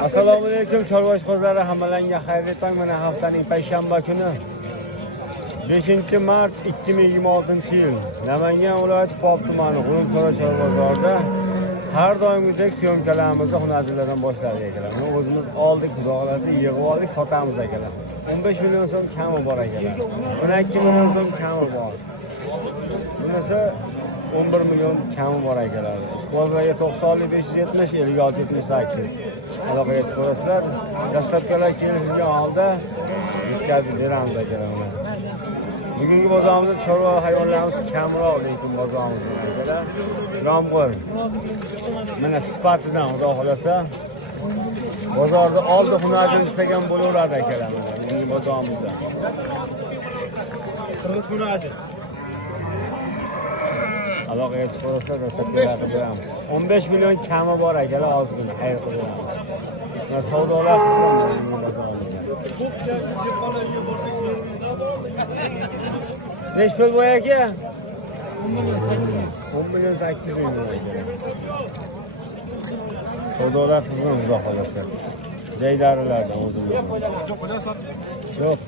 Assalomu alaykum chorvash qozlari, hammalarga xayrli tong. Mana haftaning payshanba kuni 5-mart 2026-yil Namangan viloyati Pop tumani G'ulomsoy bozorida har doimgidek syomkalarimizni hunarchilardan boshladik akalar. O'zimiz oldik, xudolarni yig'ib oldik, sotamiz akalar. 15 million so'm kami bor akalar. 12 million so'm kami bor. Bunisi 11 million kami bor akalar. Ishqibozlarga 90 570 56 78. Aloqaga chiqasizlar. Dastlabkilar kelishgan holda yetkazib beramiz akalar. Bugungi bozorimizda chorva hayvonlarimiz kamroq, lekin bozorimiz akalar. Yomg'ir. Mana sifatidan xudo xolasa bozorda oldi hunarchi istagan bo'laveradi akalar. Bugungi bozorimizda. Qirg'iz hunarchi. Aloqaga chiqarsa dastlabkilarni beramiz. 15 million kami bor akalar, ozgina xayr qilamiz. Mana savdolar nechi pul bo'y aka? 10 million 800 ming. Savdolar qizg'in xudo xolasa. Jaydarilardan o'zimiz. Yo'q.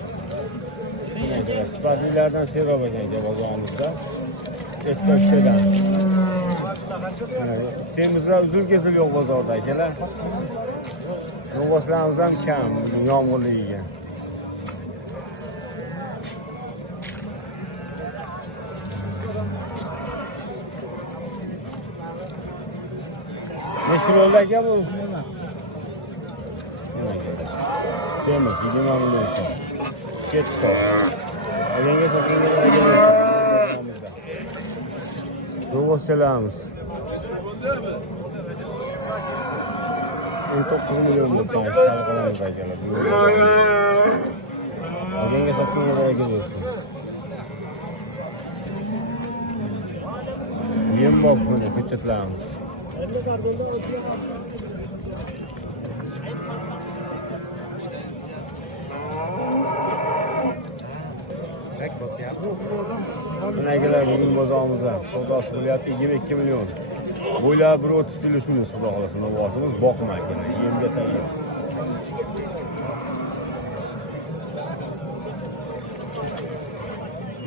Sifatlilardan serob ekan bozorimizda. Etkashdan. Semizlar uzul-kesil yo'q bozorda akalar. Novoslarimiz ham kam, yomg'irligiga. Necha kilo oldi aka bu? Semiz, 20 million so'm. Ketdi. Alanga sotganlar Novoslarimiz 19 million bo'lgan qilamiz akalar. Alanga sotganlar bo'lsin. Yem bor buni ko'chatlarimiz. Bunagilar bugun bozorimizda savdosi bo'lyapti 22 million. Bo'ylab 130 plus minus xudo xolasa novosimiz boqma akalar. Yemga tayyor.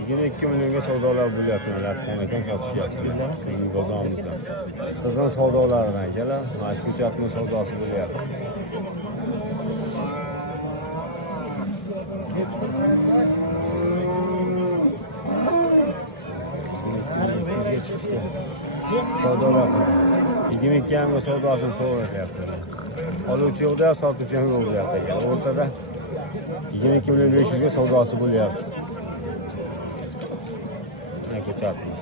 Yine 2 milyonga savdolar bo'lyapti. Lapxon ekan sotishyapti. Bugun bozorimizda. Qizg'in savdolardan akalar, mana shu ko'chatning savdosi bo'lyapti. Savdolar 22 ga savdosini so'rayapti. Oluvchi yo'qda, sotuvchi ham yo'q deyapti aka. O'rtada 22 million 500 ga savdosi bo'lyapti. Ne ko'chatmiz.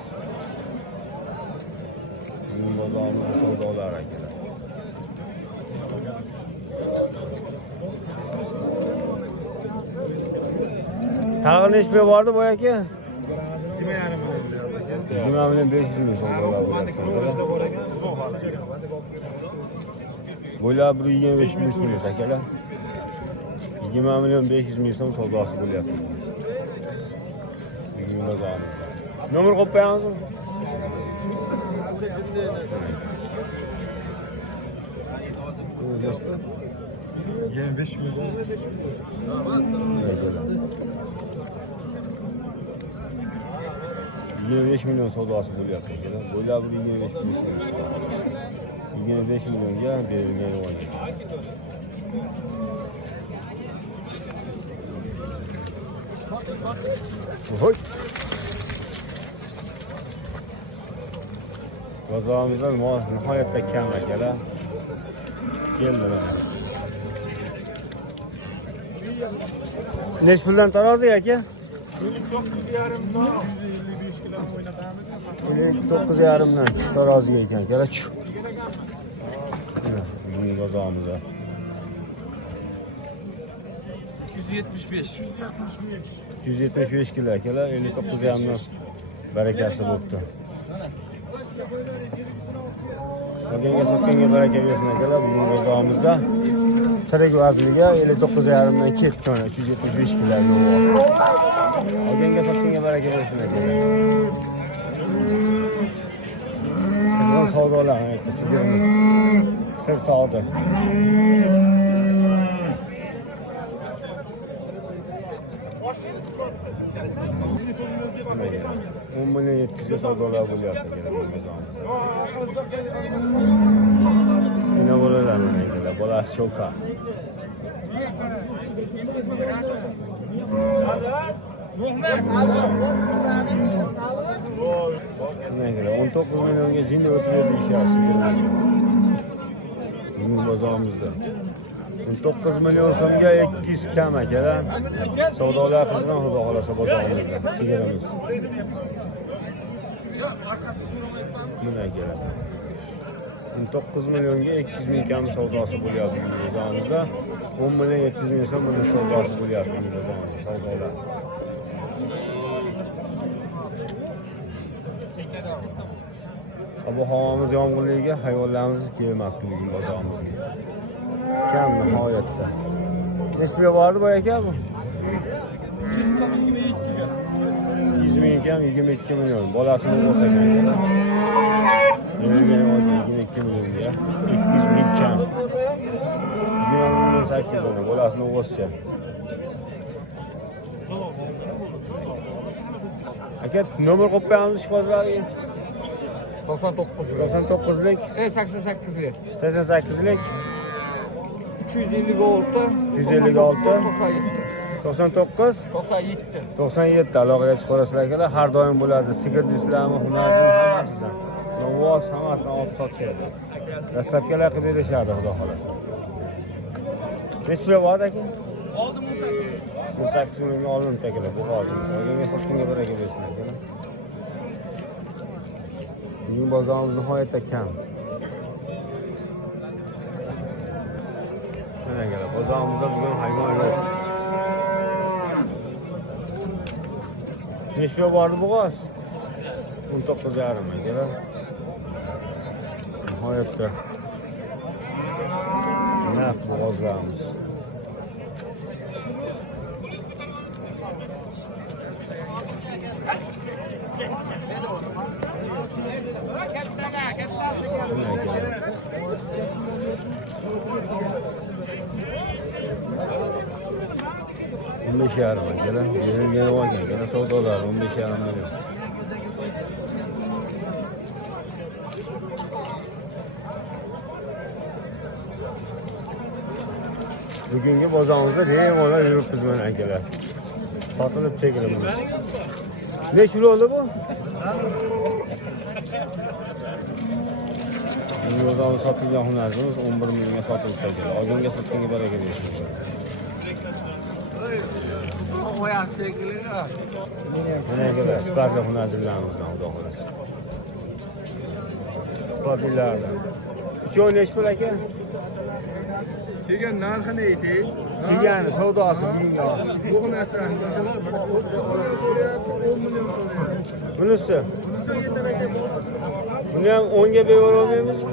Bugun bozorimizda savdolar akalar. Tag'in nechi pul bordi bu aka? 20 million 500 ming savdolar bo'lyapti. Bo'ylab 125 million akalar. 20 million 500 ming so'm savdosi bo'lyapti. Bugun bozorimizda. Nomer qo'yib qo'yamizmi? 25 million. 25 million savdosi bo'lyapti akalar. Bo'ylab 25 million. 25 millionga berilgan yo'q. Voy. Bozorimizda nihoyatda kam akalar. Keldilar. Nechi puldan tarozi aka? 9,5 dan taroziga ekan akalar. Bugun bozorimizda 275 kilo akalar, 59,5 dan barakasi bo'pti. Olganga sotganga baraka bersin akalar. Bugun bozorimizda tirik vazniga 59,5 dan ketdi, 375 kilo. Olganga sotganga baraka bersin akalar. Qizg'in savdolar aytdi, sigirimiz. sir sog'di. 10 milyon 700 savdolar bo'lyapti kerak bozorimiz. Yine bo'lalar mana ekanlar. Bolasi cho'ka. Mana ekanlar 19 milyonga jinni o'tirib deyishyapti. Bizning bozorimizda 19 milyon so'mga 200 kam akalar. Savdolar qilgan xudo xolasa bozorimizda. Sigaramiz. Mana akalar. 19 milyonga 200 ming kam savdosi bo'lyapti bozorimizda. 10 milyon 700 ming so'm buni savdosi bo'lyapti bozorimizda savdolar. Bu havamiz yomg'irligiga hayvonlarimiz kelmoqda bugun bozorimizga. Kam nihoyatda. Nechta bordi bu aka bu? 200 ming kam 22 milyon. Bolasini olsa kerak. 22 milyon ya. 200 ming kam. 20 milyon 8 milyon. Bolasini olsa. Aka nomer qo'yib qo'yamiz ishqibozlarga. 99lik 88lik 88lik 356 99 97 aloqaga chiqarasizlar akalar. Har doim bo'ladi. Sigir disklarni, hunarni hammasidan. Novoz hammasini olib sotishadi. Dastlabkilar qilib berishadi xudo xolasa. Nechta bor aka? oldim 18. 18 millionga oldim akalar. Bu hozir. Olganga sotgunga baraka bersin akalar. Bizning bozorimiz nihoyatda kam. Mana akalar, bozorimizda bugun hayvon yo'q. Nechta bordi bu g'oz? 19,5 akalar. Nihoyatda naq bozorimiz. Beş yarım gelen, gene var gene savdolar 15 yarım milyon. Bugünkü bozağımızda neyim ona yürüp bizmen akalar. Satılıp çekilir bunu. Ne kilo oldu bu? Bu bozağımız satılgan hunarımız 11 milyonga satılıp çekilir. Alganga satganga baraka bersin. Oyak şekilli ha. Mana akalar, sifatli hunarchilarimizdan xudo xolasa. Sifatlilardan. Uchoq nech pul aka? Kelgan narxi neydi? Kelgani savdosi bugungi hozir. Bu narsani 10 million so'rayapti, 10 million so'rayapti. Bunisi? Bunisi yetarli bo'ladi. Buni ham 10 ga berib olmaymiz. 11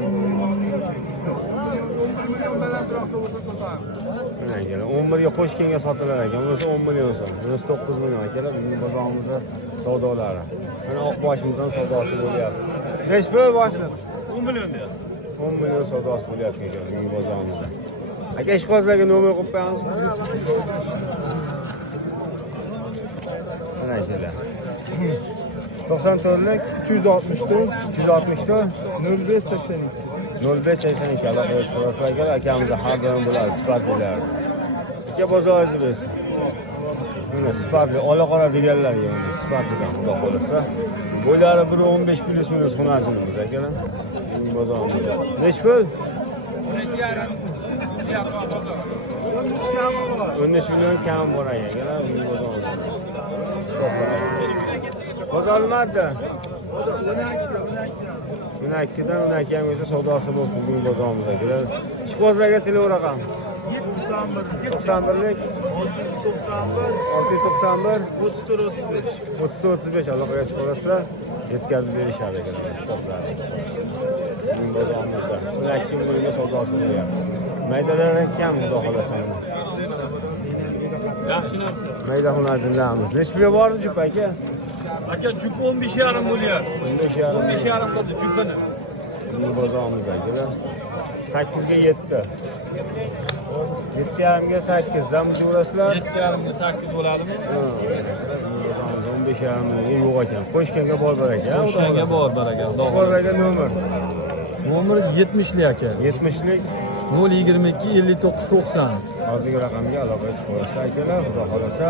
million balandroqda bo'lsa sotamiz. Mana akalar, 11 ga qo'shganga sotilar ekan. Bunisi 10 million so'm. Bunisi 9 million akalar. Bizning bozorimizda savdolari. Mana oqboshimizdan savdosi bo'lyapti. Nech pul boshliq? 10 million deyapti. 10 million savdosi bo'lyapti ekan bizning bozorimizda. Aka ishqibozlarga nomer qo'yib qo'yamiz. Mana akalar. 94lik 364 0582 0582 aloqa qilib akamizda har doim bo'ladi sifatlilar. Aka bozoringiz bersin. Mana sifatli ola qora deganlarga mana sifatlidan xudo xolasa. Bo'ylari 1.15 plus minus xonajimiz akalar. Bu bozorimizda. Nech pul? 13 million kam bor akalar. Bu bozorimizda. Bozorlarda 12dan 12 gacha savdosi bo'lib bugun bozorimizda kelar. Ishqibozlarga telefon raqam 91lik 691 3435 aloqaga chiqasizlar, yetkazib berishadi akalar ishqibozlar. Bugun bozorimizda 12 millionga savdosi bo'lyapti. Maydalar kam xudo xolasa. Yaxshi narsa. Mayda hunarchilarimiz. Nech pul bordi jup aka? Aka jup 15,5 bo'lyapti. 15,5 15,5 bo'ldi jupini. Bu bozorimizda akalar. 8'ga 7. 7,5 ga 8. Zamchi urasizlar? 7,5 8 bo'ladimi? 15,5 millionga yo'q ekan. Qo'shganga bor ekan. O'shanga bor baraka. Qo'shganga nomer. Nomer 70lik aka. 70lik 022 59 90. hozirgi raqamga aloqa chiqarsa akalar, xudo xolasa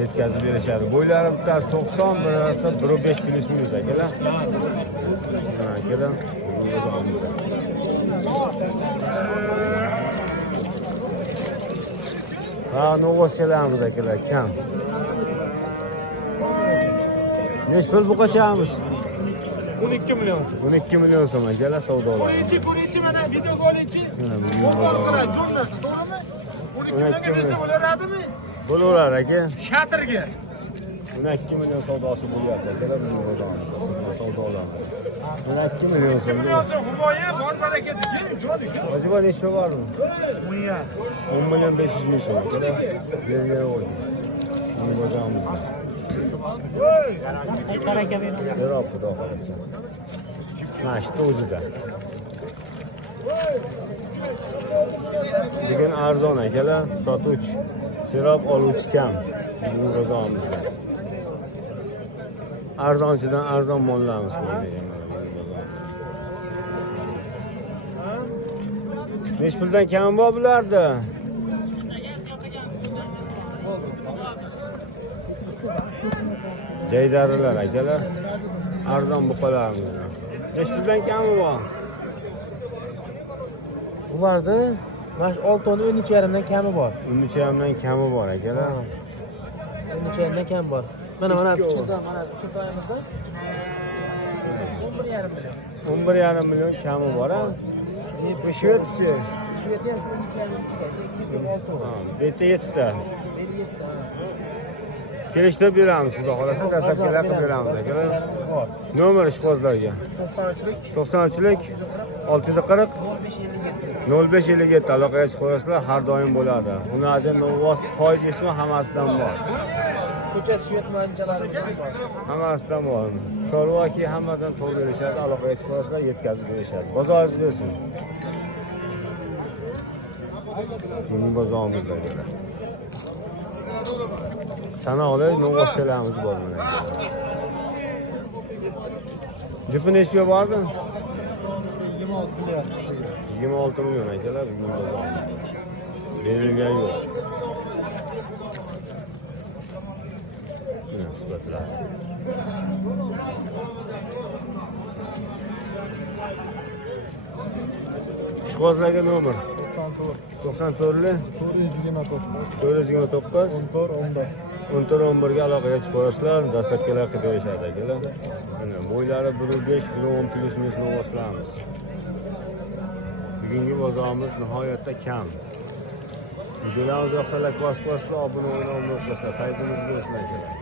yetkazib berishadi. Bo'ylari bittasi 90, birasi 1.5 plus minus akalar. Akalar. Ha, novoschalarimiz akalar kam. Necha pul bu qochamiz? 12 million. 12 million so'm akalar savdolar. Ko'ringchi mana videoga olingchi. Qarang, zo'rnasi, to'g'rimi? 12 millionga bersa bo'laradimi? Bo'laveradi aka. Shatirga. 12 million savdosi bo'lyapti akalar, savdolar. 12 million so'm. Humoya bor baraka degin, jo'dik. Acaba necha bormi? 10 million 500 ming so'm akalar. Bergan o'ydi. Buni bozorimiz. Baraka bering. Berib xudo xolasa. Mana shu o'zida. Degan arzon akalar, sotuvchi, serob oluvchi kam. Bu bozorimiz. Arzonchidan arzon mollarimiz degan. Necha puldan kam bor bularda? Jaydarilar akalar. Arzon buqalarimiz. Necha puldan kami bor? Ularda mana 6 tonni 13,5dan kami bor. 13,5dan kami bor akalar. 13,5dan kam bor. Mana kichkintoy mana kichkintoyimizda 11,5 million. 11,5 million kami bor ha. Bu shvetchi. Shvet ham shu 12,5 Bu yerda 7 ta. Kelishtirib beramiz, xudo xolasa, dastlabkilar qilib beramiz akalar. Nomer ishqibozlarga 93lik 640 0557 aloqaga chiqasizlar, har doim bo'ladi. Uni ajin novvos toy ismi hammasidan bor. Ko'chat shvet manchalari bor. Hammasidan bor. Chorvoki hammadan to'g'ri berishadi, aloqaga chiqasizlar, yetkazib berishadi. Bozoringiz bo'lsin. Buning bozorimizda akalar. Sana olay novvoschalarimiz bor mana. Jupi nechga bordi? 26 million. 26 million akalar bugun bozorimizda. Berilgan yo'q. Mana sifatlar. Ishqibozlarga nomer 94lik 429 14 ga aloqaga chiqasizlar, dastlabkilar qilib berishadi akalar. Mana bo'ylari 1.5 1.10 plus minus novoslarimiz. Bugungi bozorimiz nihoyatda kam. Videolarimiz yoqsa like bosib, obuna bo'linglar, saytimiz bo'lsin akalar.